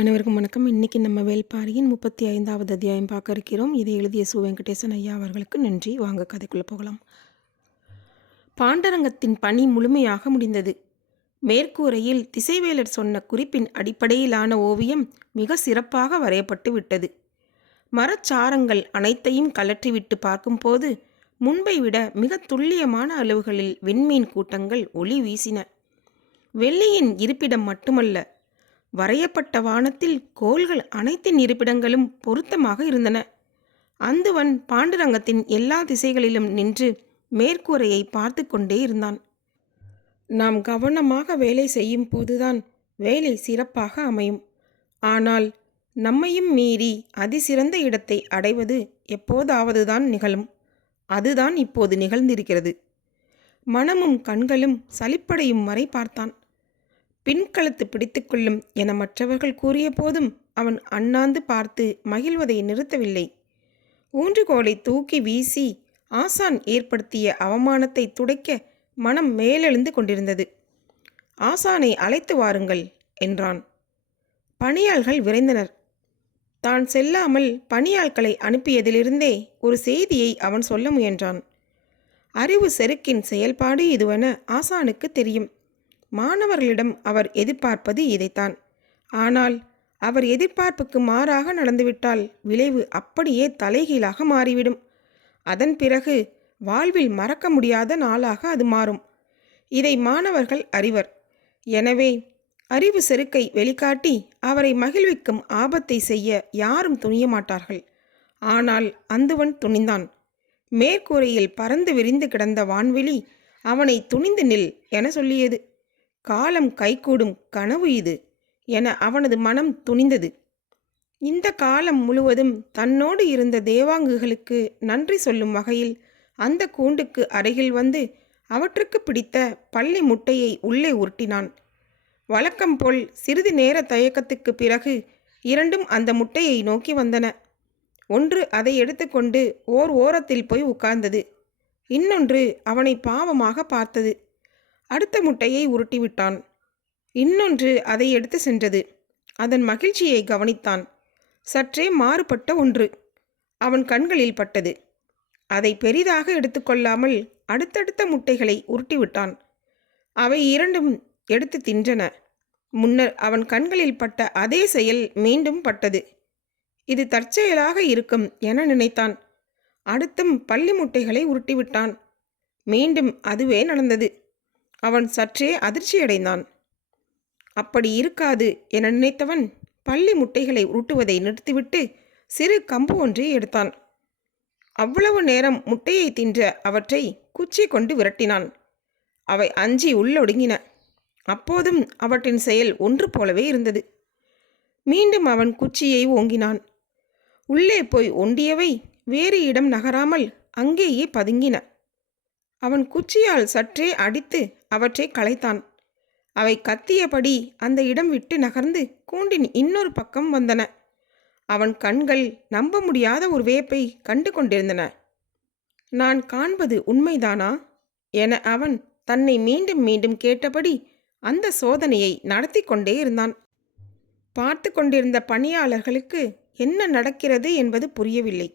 அனைவருக்கும் வணக்கம். இன்னைக்கு நம்ம வேள்பாரியின் 35வது அத்தியாயம் பார்க்க இருக்கிறோம். இதை எழுதிய சு. வெங்கடேசன் ஐயா அவர்களுக்கு நன்றி. வாங்க கதைக்குள்ளே போகலாம். பாண்டரங்கத்தின் பணி முழுமையாக முடிந்தது. மேற்கூரையில் திசைவேலர் சொன்ன குறிப்பின் அடிப்படையிலான ஓவியம் மிக சிறப்பாக வரையப்பட்டு விட்டது. மரச்சாரங்கள் அனைத்தையும் கலற்றிவிட்டு பார்க்கும்போது முன்பை விட மிக துல்லியமான அளவுகளில் விண்மீன் கூட்டங்கள் ஒளி வீசின. வெள்ளியின் இருப்பிடம் மட்டுமல்ல, வரையப்பட்ட வானத்தில் கோள்கள் அனைத்தின் இருப்பிடங்களும் பொருத்தமாக இருந்தன. அந்துவன் பாண்டுரங்கத்தின் எல்லா திசைகளிலும் நின்று மேற்கூரையை பார்த்து கொண்டே இருந்தான். நாம் கவனமாக வேலை செய்யும் போதுதான் வேலை சிறப்பாக அமையும். ஆனால் நம்மையும் மீறி அதிசிறந்த இடத்தை அடைவது எப்போதாவதுதான் நிகழும். அதுதான் இப்போது நிகழ்ந்திருக்கிறது. மனமும் கண்களும் சலிப்படையும் வரை பார்த்தான். பின்கழுத்து பிடித்துக்கொள்ளும் என மற்றவர்கள் கூறிய போதும் அவன் அண்ணாந்து பார்த்து மகிழ்வதை நிறுத்தவில்லை. ஊன்றுகோலை தூக்கி வீசி ஆசான் ஏற்படுத்திய அவமானத்தை துடைக்க மனம் மேலெழுந்து கொண்டிருந்தது. ஆசானை அழைத்து வாருங்கள் என்றான். பணியாள்கள் விரைந்தனர். தான் செல்லாமல் பணியாட்களை அனுப்பியதிலிருந்தே ஒரு செய்தியை அவன் சொல்ல முயன்றான். அறிவு செருக்கின் செயல்பாடு இதுவென ஆசானுக்கு தெரியும். மாணவர்களிடம் அவர் எதிர்பார்ப்பது இதைத்தான். ஆனால் அவர் எதிர்பார்ப்புக்கு மாறாக நடந்துவிட்டால் விளைவு அப்படியே தலைகீழாக மாறிவிடும். அதன் பிறகு வாழ்வில் மறக்க முடியாத நாளாக அது மாறும். இதை மாணவர்கள் அறிவர். எனவே அறிவு செருக்கை வெளிக்காட்டி அவரை மகிழ்விக்கும் ஆபத்தை செய்ய யாரும் துணிய மாட்டார்கள். ஆனால் அந்துவன் துணிந்தான். மேற்கூரையில் பறந்து விரிந்து கிடந்த வான்வெளி அவனை துணிந்து நில் என சொல்லியது. காலம் கைகூடும் கனவு இது என அவனது மனம் துணிந்தது. இந்த காலம் முழுவதும் தன்னோடு இருந்த தேவாங்குகளுக்கு நன்றி சொல்லும் வகையில் அந்த கூண்டுக்கு அருகில் வந்து அவற்றுக்கு பிடித்த பள்ளி முட்டையை உள்ளே உருட்டினான். வழக்கம் போல் சிறிது நேர தயக்கத்துக்கு பிறகு இரண்டும் அந்த முட்டையை நோக்கி வந்தன. ஒன்று அதை எடுத்துக்கொண்டு ஓர் ஓரத்தில் போய் உட்கார்ந்தது. இன்னொன்று அவனை பாவமாக பார்த்தது. அடுத்த முட்டையை உருட்டிவிட்டான். இன்னொன்று அதை எடுத்து சென்றது. அதன் மகிழ்ச்சியை கவனித்தான். சற்றே மாறுபட்ட ஒன்று அவன் கண்களில் பட்டது. அதை பெரிதாக எடுத்துக்கொள்ளாமல் அடுத்தடுத்த முட்டைகளை உருட்டிவிட்டான். அவை இரண்டும் எடுத்து தின்றன. முன்னர் அவன் கண்களில் பட்ட அதே செயல் மீண்டும் பட்டது. இது தற்செயலாக இருக்கும் என நினைத்தான். அடுத்தும் பள்ளி முட்டைகளை உருட்டிவிட்டான். மீண்டும் அதுவே நடந்தது. அவன் சற்றே அதிர்ச்சியடைந்தான். அப்படி இருக்காது என நினைத்தவன் பள்ளி முட்டைகளை உருட்டுவதை நிறுத்திவிட்டு சிறு கம்பு ஒன்றை எடுத்தான். அவ்வளவு நேரம் முட்டையை தின்ற அவற்றை குச்சி கொண்டு விரட்டினான். அவை அஞ்சி உள்ளொடுங்கின. அப்போதும் அவற்றின் செயல் ஒன்று போலவே இருந்தது. மீண்டும் அவன் குச்சியை ஓங்கினான். உள்ளே போய் ஒண்டியவை வேறு இடம் நகராமல் அங்கேயே பதுங்கின. அவன் குச்சியால் சற்றே அடித்து அவற்றை களைத்தான் அவை கத்தியபடி அந்த இடம் விட்டு நகர்ந்து கூண்டின் இன்னொரு பக்கம் வந்தன. அவன் கண்கள் நம்ப முடியாத ஒரு வேப்பை கண்டு கொண்டிருந்தன. நான் காண்பது உண்மைதானா? என அவன் தன்னை மீண்டும் மீண்டும் கேட்டபடி அந்த சோதனையை நடத்தி கொண்டே இருந்தான். பார்த்து கொண்டிருந்த பணியாளர்களுக்கு என்ன நடக்கிறது என்பது புரியவில்லை.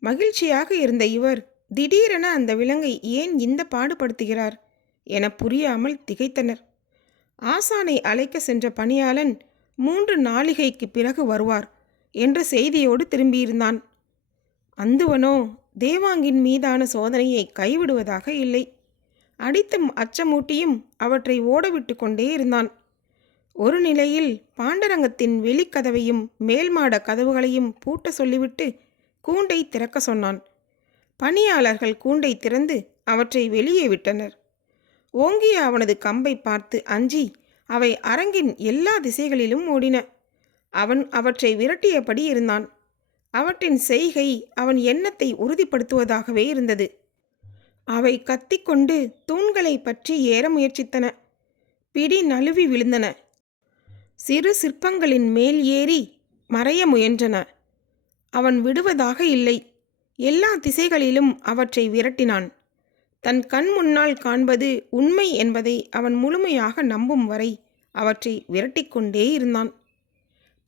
மகிழ்ச்சியாக இருந்த இவர் திடீரென அந்த விலங்கை ஏன் இந்த பாடுபடுத்துகிறார் என புரியாமல் திகைத்தனர். ஆசானை அழைக்க சென்ற பணியாளன் மூன்று நாழிகைக்குப் பிறகு வருவார் என்ற செய்தியோடு திரும்பியிருந்தான். அந்துவனோ தேவாங்கின் மீதான சோதனையை கைவிடுவதாக இல்லை. அடித்தும் அச்சமூட்டியும் அவற்றை ஓடவிட்டு கொண்டே இருந்தான். ஒரு நிலையில் பாண்டரங்கத்தின் வெளிக்கதவையும் மேல்மாட கதவுகளையும் பூட்ட சொல்லிவிட்டு கூண்டை திறக்க சொன்னான். பணியாளர்கள் கூண்டை திறந்து அவற்றை வெளியே விட்டனர். ஓங்கிய அவனது கம்பை பார்த்து அஞ்சி அவை அரங்கின் எல்லா திசைகளிலும் ஓடின. அவன் அவற்றை விரட்டியபடி இருந்தான். அவற்றின் செய்கை அவன் எண்ணத்தை உறுதிப்படுத்துவதாகவே இருந்தது. அவை கத்திக்கொண்டு தூண்களை பற்றி ஏற முயற்சித்தன. பிடி நழுவி விழுந்தன. சிறு சிற்பங்களின் மேல் ஏறி மறைய முயன்றன. அவன் விடுவதாக இல்லை. எல்லா திசைகளிலும் அவற்றை விரட்டினான். தன் கண் முன்னால் காண்பது உண்மை என்பதை அவன் முழுமையாக நம்பும் வரை அவற்றை விரட்டிக்கொண்டே இருந்தான்.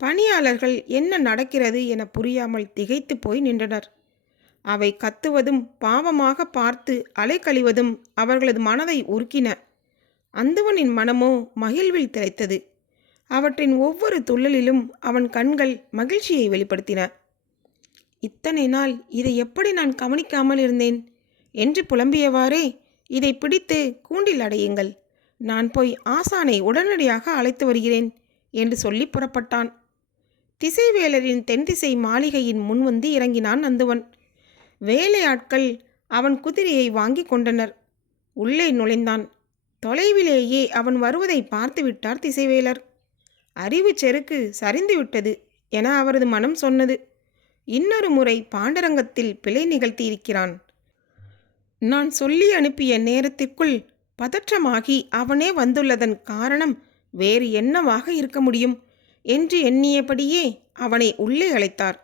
பணியாளர்கள் என்ன நடக்கிறது என புரியாமல் திகைத்து போய் நின்றனர் அவை கத்துவதும் பாவமாக பார்த்து அலைக்கழிவதும் அவர்களது மனதை உருக்கின அந்துவனின் மனமோ மகிழ்வில் திளைத்தது அவற்றின் ஒவ்வொரு துள்ளலிலும் அவன் கண்கள் மகிழ்ச்சியை வெளிப்படுத்தின இத்தனை நாள் இதை எப்படி நான் கவனிக்காமல் இருந்தேன்? என்று புலம்பியவாறே இதை பிடித்து கூண்டில் அடையுங்கள். நான் போய் ஆசானை உடனடியாக அழைத்து வருகிறேன் என்று சொல்லி புறப்பட்டான். திசைவேலரின் தென்திசை மாளிகையின் முன் வந்து இறங்கினான் நந்துவன். வேலையாட்கள் அவன் குதிரையை வாங்கி கொண்டனர். உள்ளே நுழைந்தான். தொலைவிலேயே அவன் வருவதை பார்த்து விட்டார் திசைவேலர். அறிவு செருக்கு சரிந்து விட்டது என அவரது மனம் சொன்னது. இன்னொரு முறை பாண்டரங்கத்தில் பிழை நிகழ்த்தியிருக்கிறான். நான் சொல்லி அனுப்பிய நேரத்திற்குள் பதற்றமாகி அவனே வந்துள்ளதன் காரணம் வேறு என்னவாக இருக்க முடியும் என்று எண்ணியபடியே அவனை உள்ளே அழைத்தார்.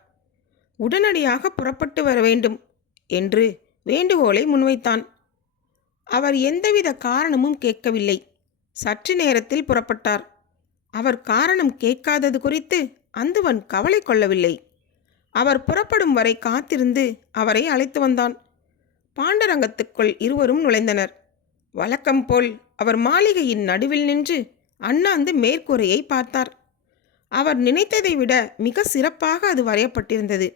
உடனடியாக புறப்பட்டு வர வேண்டும் என்று வேண்டுகோளை முன்வைத்தான். அவர் எந்தவித காரணமும் கேட்கவில்லை. சற்று நேரத்தில் புறப்பட்டார். அவர் காரணம் கேட்காதது குறித்து அந்துவன் கவலை கொள்ளவில்லை. அவர் புறப்படும் வரை காத்திருந்து அவரை அழைத்து வந்தான். பாண்டரங்கத்துக்குள் இருவரும் நுழைந்தனர். வழக்கம் போல் அவர் மாளிகையின் நடுவில் நின்று அண்ணாந்து மேற்கூரையை பார்த்தார். அவர் நினைத்ததை விட மிக சிறப்பாக அது வரையப்பட்டிருந்தது.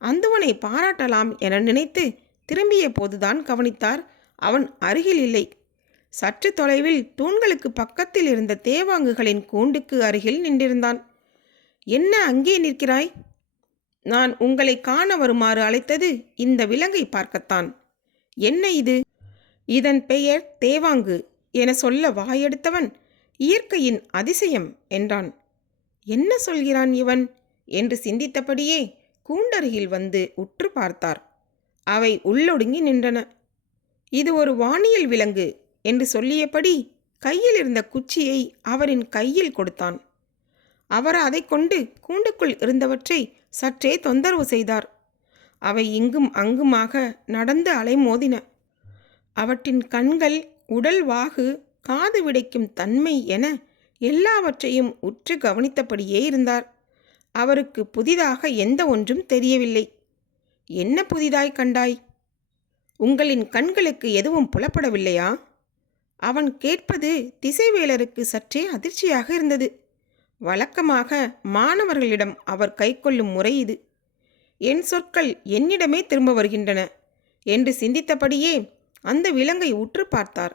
அந்துவனை பாராட்டலாம் என நினைத்து திரும்பிய போதுதான் கவனித்தார். அவன் அருகில் இல்லை. சற்று தொலைவில் தூண்களுக்கு பக்கத்தில் இருந்த தேவாங்குகளின் கூண்டுக்கு அருகில் நின்றிருந்தான். என்ன அங்கே நிற்கிறாய்? நான் உங்களை காண வருமாறு அழைத்தது இந்த விலங்கை பார்க்கத்தான். என்ன இது? இதன் பெயர் தேவாங்கு என சொல்ல வாயெடுத்தவன் இயற்கையின் அதிசயம் என்றான். என்ன சொல்கிறான் இவன்? என்று சிந்தித்தபடியே கூண்டருகில் வந்து உற்று பார்த்தார். அவை உள்ளொடுங்கி நின்றன. இது ஒரு வானியல் விலங்கு என்று சொல்லியபடி கையில் இருந்த குச்சியை அவரின் கையில் கொடுத்தான். அவர் அதை கொண்டு கூண்டுக்குள் இருந்தவற்றை சற்றே தொந்தரவு செய்தார். அவை இங்கும் அங்குமாக நடந்து அலைமோதின. அவற்றின் கண்கள் உடல் வாகு காது விடைக்கும் தன்மை என எல்லாவற்றையும் உற்று கவனித்தபடியே இருந்தார். அவருக்கு புதிதாக எந்த ஒன்றும் தெரியவில்லை. என்ன புதிதாய் கண்டாய்? உங்களின் கண்களுக்கு எதுவும் புலப்படவில்லையா? அவன் கேட்பது திசைவேலருக்கு சற்றே அதிர்ச்சியாக இருந்தது. வழக்கமாக மாணவர்களிடம் அவர் கைக்கொள்ளும் முறை இது. என் சொற்கள் என்னிடமே திரும்ப வருகின்றன என்று சிந்தித்தபடியே அந்த விலங்கை உற்று பார்த்தார்.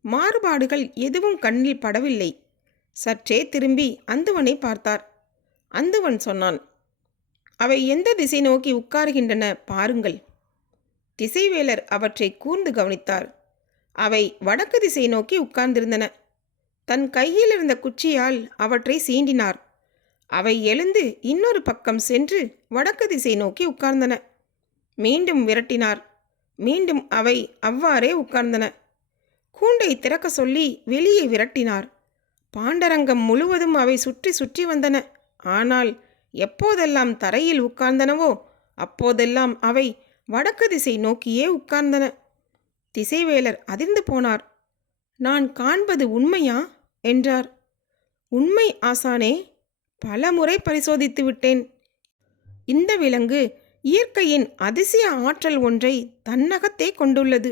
மாறுபாடுகள் எதுவும் கண்ணில் படவில்லை. சற்றே திரும்பி அந்துவனை பார்த்தார். அந்துவன் சொன்னான் அவை எந்த திசை நோக்கி உட்காருகின்றன பாருங்கள். திசைவேலர் அவற்றை கூர்ந்து கவனித்தார். அவை வடக்கு திசை நோக்கி உட்கார்ந்திருந்தன. தன் கையில் இருந்த குச்சியால் அவற்றை சீண்டினார். அவை எழுந்து இன்னொரு பக்கம் சென்று வடக்கு திசை நோக்கி உட்கார்ந்தன. மீண்டும் விரட்டினார். மீண்டும் அவை அவ்வாறே உட்கார்ந்தன. கூண்டை திறக்க சொல்லி வெளியே விரட்டினார். பாண்டரங்கம் முழுவதும் அவை சுற்றி சுற்றி வந்தன. ஆனால் எப்போதெல்லாம் தரையில் உட்கார்ந்தனவோ அப்போதெல்லாம் அவை வடக்கு திசை நோக்கியே உட்கார்ந்தன. திசைவேலர் அதிர்ந்து போனார். நான் காண்பது உண்மையா? என்றார். உண்மை ஆசானே பல முறை பரிசோதித்து விட்டேன். இந்த விலங்கு இயற்கையின் அதிசய ஆற்றல் ஒன்றை தன்னகத்தே கொண்டுள்ளது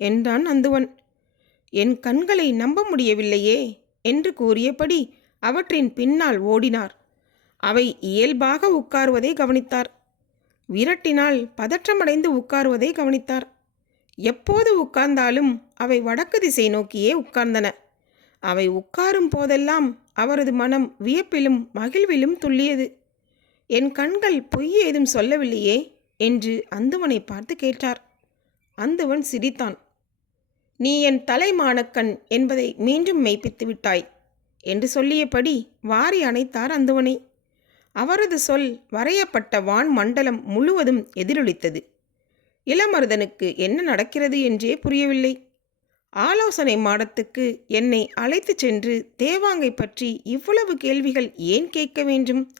என்றான் அந்துவன் என் கண்களை நம்ப முடியவில்லையே என்று கூறியபடி அவற்றின் பின்னால் ஓடினார். அவை இயல்பாக உட்காருவதை கவனித்தார். விரட்டினால் பதற்றமடைந்து உட்காருவதை கவனித்தார். எப்போது உட்கார்ந்தாலும் அவை வடக்கு திசை நோக்கியே உட்கார்ந்தன. அவை உட்காரும் போதெல்லாம் அவரது மனம் வியப்பிலும் மகிழ்விலும் துள்ளியது. என் கண்கள் பொய் ஏதும் சொல்லவில்லையே? என்று அந்துவனை பார்த்து கேட்டார். அந்துவன் சிரித்தான். நீ என் தலைமானக்கண் என்பதை மீண்டும் மெய்ப்பித்து விட்டாய் என்று சொல்லியபடி வாரி அணைத்தார் அந்துவனை. அவரது சொல் வரையப்பட்ட வான் மண்டலம் முழுவதும் எதிரொலித்தது. இளமருதனுக்கு என்ன நடக்கிறது? என்றே புரியவில்லை. ஆலோசனை மாடத்துக்கு என்னை அழைத்துச் சென்று தேவாங்கை பற்றி இவ்வளவு கேள்விகள் ஏன் கேட்க வேண்டும்?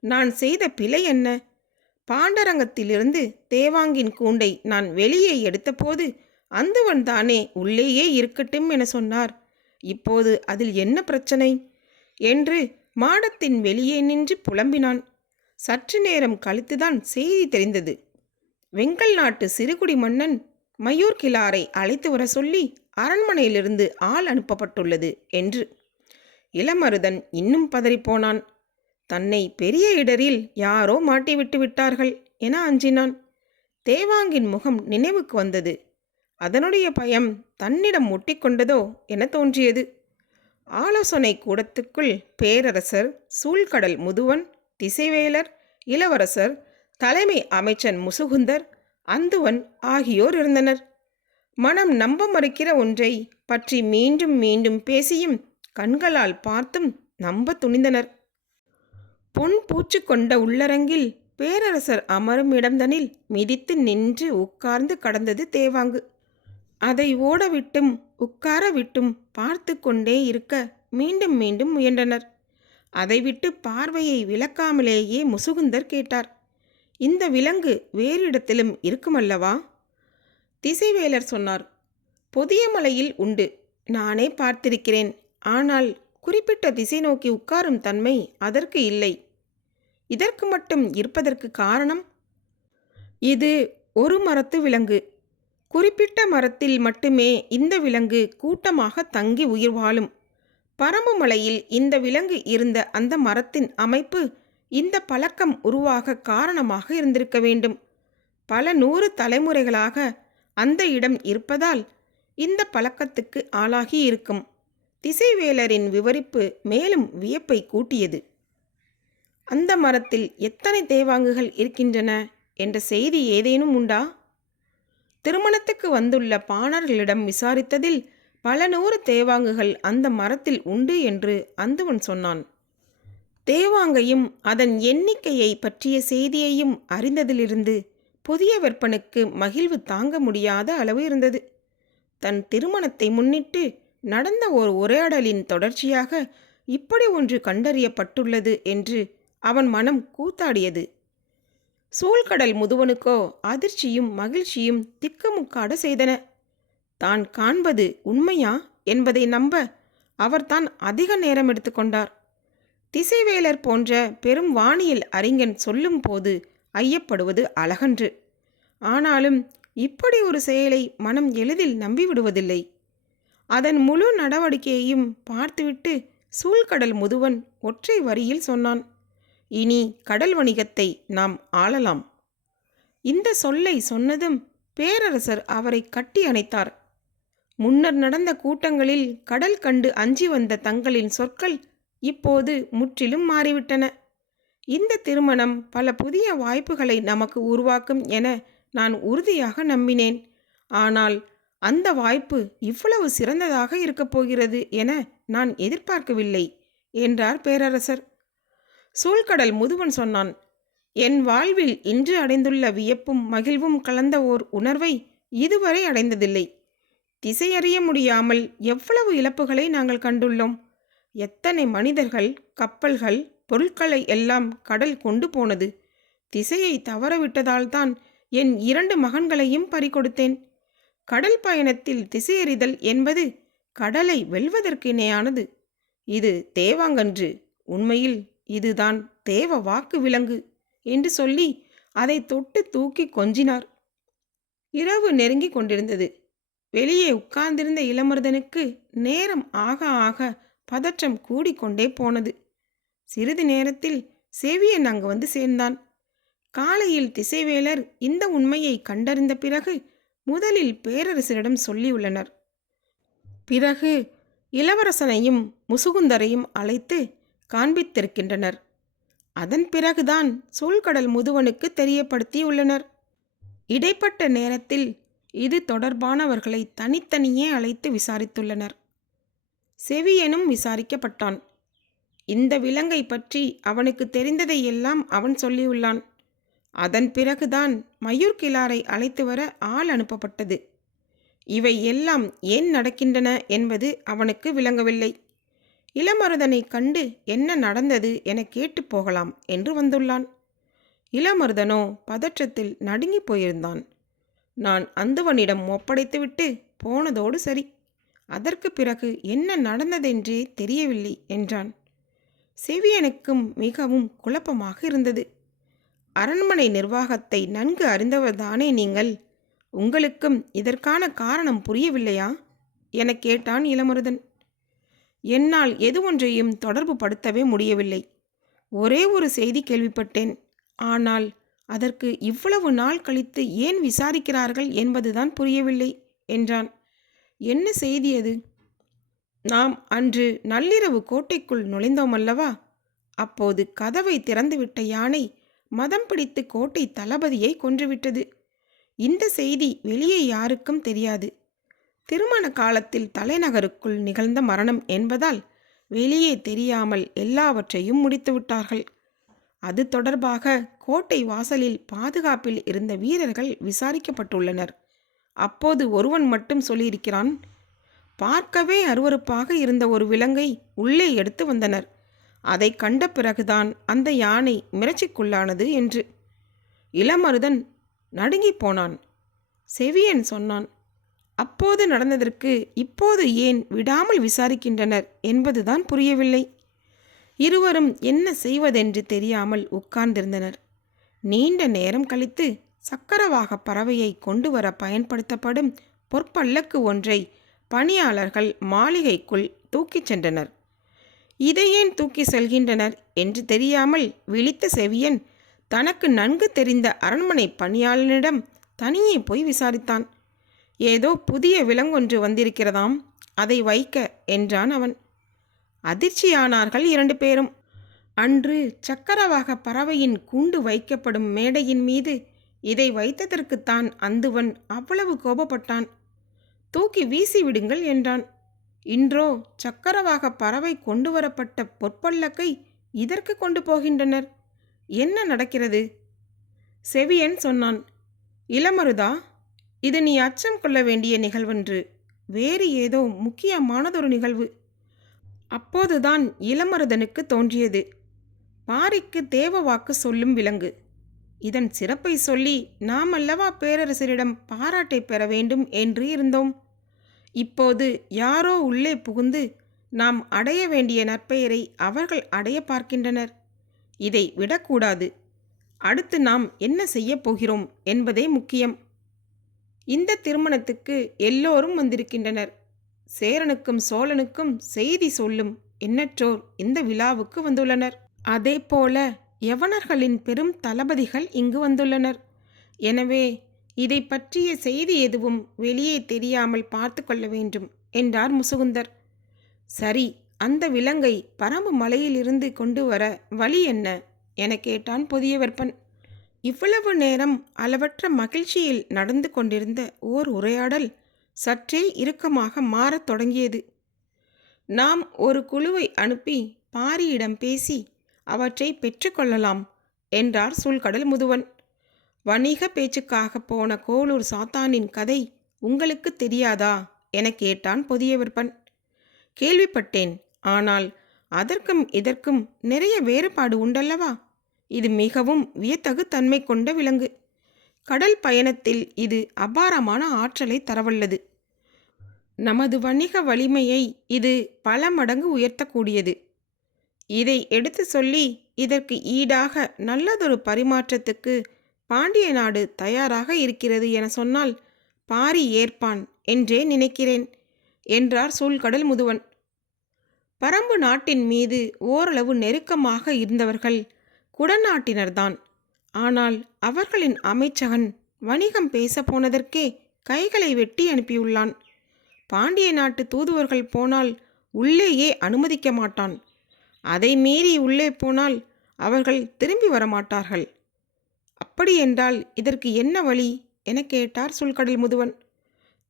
நான் செய்த பிழை என்ன? பாண்டரங்கத்திலிருந்து தேவாங்கின் கூண்டை நான் வெளியே எடுத்தபோது அந்துவன் தானே உள்ளேயே இருக்கட்டும் என சொன்னார். இப்போது அதில் என்ன பிரச்சனை? என்று மாடத்தின் வெளியே நின்று புலம்பினான். சற்று நேரம் கழித்துதான் செய்தி தெரிந்தது. வெங்கல் நாட்டு சிறுகுடி மன்னன் மயூர் கிலாரை அழைத்து வர சொல்லி அரண்மனையிலிருந்து ஆள் அனுப்பப்பட்டுள்ளது என்று. இளமருதன் இன்னும் பதறிப்போனான். தன்னை பெரிய இடரில் யாரோ மாட்டிவிட்டு விட்டார்கள் என அஞ்சினான். தேவாங்கின் முகம் நினைவுக்கு வந்தது. அதனுடைய பயம் தன்னிடம் ஒட்டிக்கொண்டதோ என தோன்றியது. ஆலோசனை கூடத்துக்குள் பேரரசர் சூழ்கடல் முதுவன் திசைவேலர் இளவரசர் தலைமை அமைச்சன் முசுகுந்தர் அந்துவன் ஆகியோர் இருந்தனர். மனம் நம்ப மறுக்கிற ஒன்றை பற்றி மீண்டும் மீண்டும் பேசியும் கண்களால் பார்த்தும் நம்ப துணிந்தனர். பொன் பூச்சு கொண்ட உள்ளரங்கில் பேரரசர் அமரும் இடம்தனில் மிதித்து நின்று உட்கார்ந்து கடந்தது தேவாங்கு. அதை ஓடவிட்டும் உட்கார விட்டும் பார்த்து கொண்டே இருக்க மீண்டும் மீண்டும் முயன்றனர். அதை விட்டு பார்வையை விளக்காமலேயே முசுகுந்தர் கேட்டார். இந்த விலங்கு வேறு இடத்திலும் இருக்குமல்லவா? திசைவேலர் சொன்னார் புதிய மலையில் உண்டு நானே பார்த்திருக்கிறேன். ஆனால் குறிப்பிட்ட திசை நோக்கி உட்காரும் தன்மை அதற்கு இல்லை. இதற்கு மட்டும் இருப்பதற்கு காரணம்? இது ஒரு மரத்து விலங்கு. குறிப்பிட்ட மரத்தில் மட்டுமே இந்த விலங்கு கூட்டமாக தங்கி உயிர் வாழும். பரம்பு மலையில் இந்த விலங்கு இருந்த அந்த மரத்தின் அமைப்பு இந்த பழக்கம் உருவாக காரணமாக இருந்திருக்க வேண்டும். பல நூறு தலைமுறைகளாக அந்த இடம் இருப்பதால் இந்த பழக்கத்துக்கு ஆளாகி இருக்கும். திசைவேலரின் விவரிப்பு மேலும் வியப்பை கூட்டியது. அந்த மரத்தில் எத்தனை தேவாங்குகள் இருக்கின்றன என்ற செய்தி ஏதேனும் உண்டா? திருமணத்துக்கு வந்துள்ள பாணர்களிடம் விசாரித்ததில் பல நூறு தேவாங்குகள் அந்த மரத்தில் உண்டு என்று அந்துவன் சொன்னான். தேவாங்கையும் அதன் எண்ணிக்கையை பற்றிய செய்தியையும் அறிந்ததிலிருந்து புதிய வெப்பனுக்கு மகிழ்வு தாங்க முடியாத அளவு இருந்தது. தன் திருமணத்தை முன்னிட்டு நடந்த ஒரு உரையாடலின் தொடர்ச்சியாக இப்படி ஒன்று கண்டறியப்பட்டுள்ளது என்று அவன் மனம் கூத்தாடியது. சூழ்கடல் முதுவனுக்கோ அதிர்ச்சியும் மகிழ்ச்சியும் திக்குமுக்காட செய்தன. தான் காண்பது உண்மையா என்பதை நம்ப அவர்தான் அதிக நேரம் எடுத்துக்கொண்டார் திசைவேலர் போன்ற பெரும் வானியல் அறிஞன் சொல்லும் போது ஐயப்படுவது அழகன்று. ஆனாலும் இப்படி ஒரு செயலை மனம் எளிதில் நம்பிவிடுவதில்லை. அதன் முழு நடவடிக்கையையும் பார்த்துவிட்டு சூழ்கடல் முதுவன் ஒற்றை வரியில் சொன்னான் இனி கடல் வணிகத்தை நாம் ஆளலாம் இந்த சொல்லை சொன்னதும் பேரரசர் அவரை கட்டி அணைத்தார். முன்னர் நடந்த கூட்டங்களில் கடல் கண்டு அஞ்சி வந்த தங்களின் சொற்கள் இப்போது முற்றிலும் மாறிவிட்டன. இந்த திருமணம் பல புதிய வாய்ப்புகளை நமக்கு உருவாக்கும் என நான் உறுதியாக நம்பினேன். ஆனால் அந்த வாய்ப்பு இவ்வளவு சிறந்ததாக இருக்கப் போகிறது என நான் எதிர்பார்க்கவில்லை என்றார் பேரரசர். சூழ்கடல் முதுவன் சொன்னான் என் வாழ்வில் இன்று அடைந்துள்ள வியப்பும் மகிழ்வும் கலந்த ஓர் உணர்வை இதுவரை அடைந்ததில்லை. திசையறிய முடியாமல் எவ்வளவு இழப்புகளை நாங்கள் கண்டுள்ளோம். எத்தனை மனிதர்கள் கப்பல்கள் பொருட்களை எல்லாம் கடல் கொண்டு போனது. திசையை தவறவிட்டதால்தான் என் இரண்டு மகன்களையும் பறிகொடுத்தேன். கடல் பயணத்தில் திசையறிதல் என்பது கடலை வெல்வதற்கு இணையானது இது தேவாங்கன்று. உண்மையில் இதுதான் தேவ வாக்கு விலங்கு என்று சொல்லி அதை தொட்டு தூக்கி கொஞ்சினார். இரவு நெருங்கிக் கொண்டிருந்தது. வெளியே உட்கார்ந்திருந்த இளமருதனுக்கு நேரம் ஆக ஆக பதற்றம் கூடிக்கொண்டே போனது. சிறிது நேரத்தில் செவியன் அங்கு வந்து சேர்ந்தான். காலையில் திசைவேலர் இந்த உண்மையை கண்டறிந்த பிறகு முதலில் பேரரசரிடம் சொல்லியுள்ளனர் பிறகு இளவரசனையும் முசுகுந்தரையும் அழைத்து காண்பித்திருக்கின்றனர். அதன் பிறகுதான் சூழ்கடல் முதுவனுக்கு தெரியப்படுத்தியுள்ளனர் இடைப்பட்ட நேரத்தில் இது தொடர்பானவர்களை தனித்தனியே அழைத்து விசாரித்துள்ளனர். செவியனும் விசாரிக்கப்பட்டான். இந்த விலங்கை பற்றி அவனுக்கு தெரிந்ததை எல்லாம் அவன் சொல்லியுள்ளான். அதன் பிறகுதான் மயூர் கிளாரை அழைத்து வர ஆள் அனுப்பப்பட்டது. இவை எல்லாம் ஏன் நடக்கின்றன என்பது அவனுக்கு விளங்கவில்லை. இளமருதனை கண்டு என்ன நடந்தது என கேட்டு போகலாம் என்று வந்துள்ளான். இளமருதனோ பதற்றத்தில் நடுங்கி போயிருந்தான். நான் அந்துவனிடம் ஒப்படைத்துவிட்டு போனதோடு சரி. அதற்கு பிறகு என்ன நடந்ததென்றே தெரியவில்லை என்றான். செவியனுக்கும் மிகவும் குழப்பமாக இருந்தது. அரண்மனை நிர்வாகத்தை நன்கு அறிந்தவர்தானே நீங்கள்? உங்களுக்கும் இதற்கான காரணம் புரியவில்லையா? எனக் கேட்டான் இளமருதன் என்னால் எது ஒன்றையும் தொடர்பு படுத்தவே முடியவில்லை. ஒரே ஒரு செய்தி கேள்விப்பட்டேன். ஆனால் அதற்கு இவ்வளவு நாள் கழித்து ஏன் விசாரிக்கிறார்கள் என்பதுதான் புரியவில்லை என்றான். என்ன செய்தி அது? நாம் அன்று நள்ளிரவு கோட்டைக்குள் நுழைந்தோம் அல்லவா? அப்போது கதவை திறந்துவிட்ட யானை மதம் பிடித்து கோட்டை தளபதியை கொன்றுவிட்டது. இந்த செய்தி வெளியே யாருக்கும் தெரியாது. திருமண காலத்தில் தலைநகருக்குள் நிகழ்ந்த மரணம் என்பதால் வெளியே தெரியாமல் எல்லாவற்றையும் முடித்துவிட்டார்கள் அது தொடர்பாக கோட்டை வாசலில் பாதுகாப்பில் இருந்த வீரர்கள் விசாரிக்கப்பட்டுள்ளனர். அப்போது ஒருவன் மட்டும் சொல்லியிருக்கிறான் பார்க்கவே அருவருப்பாக இருந்த ஒரு விலங்கை உள்ளே எடுத்து வந்தனர். அதை கண்ட பிறகுதான் அந்த யானை மிரட்சிக்குள்ளானது என்று. இளமருதன் நடுங்கிப் போனான். செவியன் சொன்னான் அப்போது நடந்ததற்கு இப்போது ஏன் விடாமல் விசாரிக்கின்றனர் என்பதுதான் புரியவில்லை. இருவரும் என்ன செய்வதென்று தெரியாமல் உட்கார்ந்திருந்தனர். நீண்ட நேரம் கழித்து சக்கரவாக பறவையை கொண்டு வர பயன்படுத்தப்படும் பொற்பல்லக்கு ஒன்றை பணியாளர்கள் மாளிகைக்குள் தூக்கிச் சென்றனர். இதை ஏன் தூக்கி செல்கின்றனர் என்று தெரியாமல் விழித்த செவியன் தனக்கு நன்கு தெரிந்த அரண்மனை பணியாளனிடம் தனியே போய் விசாரித்தான். ஏதோ புதிய விலங்கொன்று வந்திருக்கிறதாம் அதை வைக்க என்றான் அவன். அதிர்ச்சியானார்கள் இரண்டு பேரும். அன்று சக்கரவாக பறவையின் கூண்டு வைக்கப்படும் மேடையின் மீது இதை வைத்ததற்குத்தான் அந்துவன் அவ்வளவு கோபப்பட்டான். தூக்கி வீசி விடுங்கள் என்றான். இன்றோ சக்கரவாக பறவை கொண்டு வரப்பட்ட பொற்பல்லக்கை இதற்கு கொண்டு போகின்றனர். என்ன நடக்கிறது? செவியன் சொன்னான். இளமருதா இது நீ அச்சம் கொள்ள வேண்டிய நிகழ்வன்று. வேறு ஏதோ முக்கியமானதொரு நிகழ்வு. அப்போதுதான் இளமருதனுக்கு தோன்றியது. பாரிக்கு தேவ வாக்கு சொல்லும் விலங்கு. இதன் சிறப்பை சொல்லி நாம் அல்லவா பேரரசரிடம் பாராட்டை பெற வேண்டும் என்று இருந்தோம். இப்போது யாரோ உள்ளே புகுந்து நாம் அடைய வேண்டிய நற்பெயரை அவர்கள் அடைய பார்க்கின்றனர். இதை விடக்கூடாது. அடுத்து நாம் என்ன செய்யப் போகிறோம் என்பதே முக்கியம் இந்த திருமணத்துக்கு எல்லோரும் வந்திருக்கின்றனர். சேரனுக்கும் சோழனுக்கும் செய்தி சொல்லும் எண்ணற்றோர் இந்த விழாவுக்கு வந்துள்ளனர். அதேபோல யவனர்களின் பெரும் தளபதிகள் இங்கு வந்துள்ளனர். எனவே இதை பற்றிய செய்தி எதுவும் வெளியே தெரியாமல் பார்த்து கொள்ள வேண்டும் என்றார் முசுகுந்தர். சரி அந்த விலங்கை பரம்பு மலையிலிருந்து கொண்டு வர வழி என்ன? என கேட்டான் புதியவர்பன் இவ்வளவு நேரம் அளவற்ற மகிழ்ச்சியில் நடந்து கொண்டிருந்த ஓர் உரையாடல் சற்றே இறுக்கமாக மாறத் தொடங்கியது. நாம் ஒரு குழுவை அனுப்பி பாரியிடம் பேசி அவற்றை பெற்றுக்கொள்ளலாம் என்றார் சூழ்கடல் முதுவன். வணிக பேச்சுக்காக போன கோளூர் சாத்தானின் கதை உங்களுக்கு தெரியாதா? என கேட்டான் புதிய விற்பன் கேள்விப்பட்டேன். ஆனால் அதற்கும் இதற்கும் நிறைய வேறுபாடு உண்டல்லவா? இது மிகவும் வியத்தகு தன்மை கொண்ட விலங்கு. கடல் பயணத்தில் இது அபாரமான ஆற்றலை தரவல்லது. நமது வணிக வலிமையை இது பல மடங்கு உயர்த்தக்கூடியது. இதை எடுத்து சொல்லி இதற்கு ஈடாக நல்லதொரு பரிமாற்றத்துக்கு பாண்டிய நாடு தயாராக இருக்கிறது என சொன்னால் பாரி ஏற்பான் என்றே நினைக்கிறேன் என்றார் சூழ்கடல் முதுவன். பரம்பு நாட்டின் மீது ஓரளவு நெருக்கமாக இருந்தவர்கள் குடநாட்டினர்தான். ஆனால் அவர்களின் அமைச்சகன் வணிகம் பேச போனதற்கே கைகளை வெட்டி அனுப்பியுள்ளான். பாண்டிய நாட்டு தூதுவர்கள் போனால் உள்ளேயே அனுமதிக்க மாட்டான். அதை மீறி உள்ளே போனால் அவர்கள் திரும்பி வரமாட்டார்கள். அப்படியென்றால் இதற்கு என்ன வழி? என கேட்டார் சுல்கடல் முதுவன்.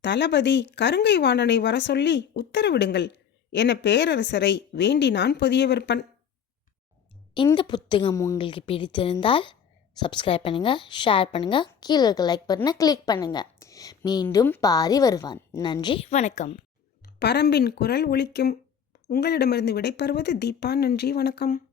தளபதி கருங்கை வாணனை வர சொல்லி உத்தரவிடுங்கள். என பேரரசரை வேண்டினான் புதியவர்பன் இந்த புத்தகம் உங்களுக்கு பிடித்திருந்தால் சப்ஸ்கிரைப் பண்ணுங்கள் ஷேர் பண்ணுங்கள் கீழே இருக்க லைக் பட்டனை கிளிக் பண்ணுங்கள் மீண்டும் பாரி வருவான். நன்றி வணக்கம். பரம்பின் குரல் ஒலிக்கும். உங்களிடமிருந்து விடைபெறுவது தீபா. நன்றி வணக்கம்.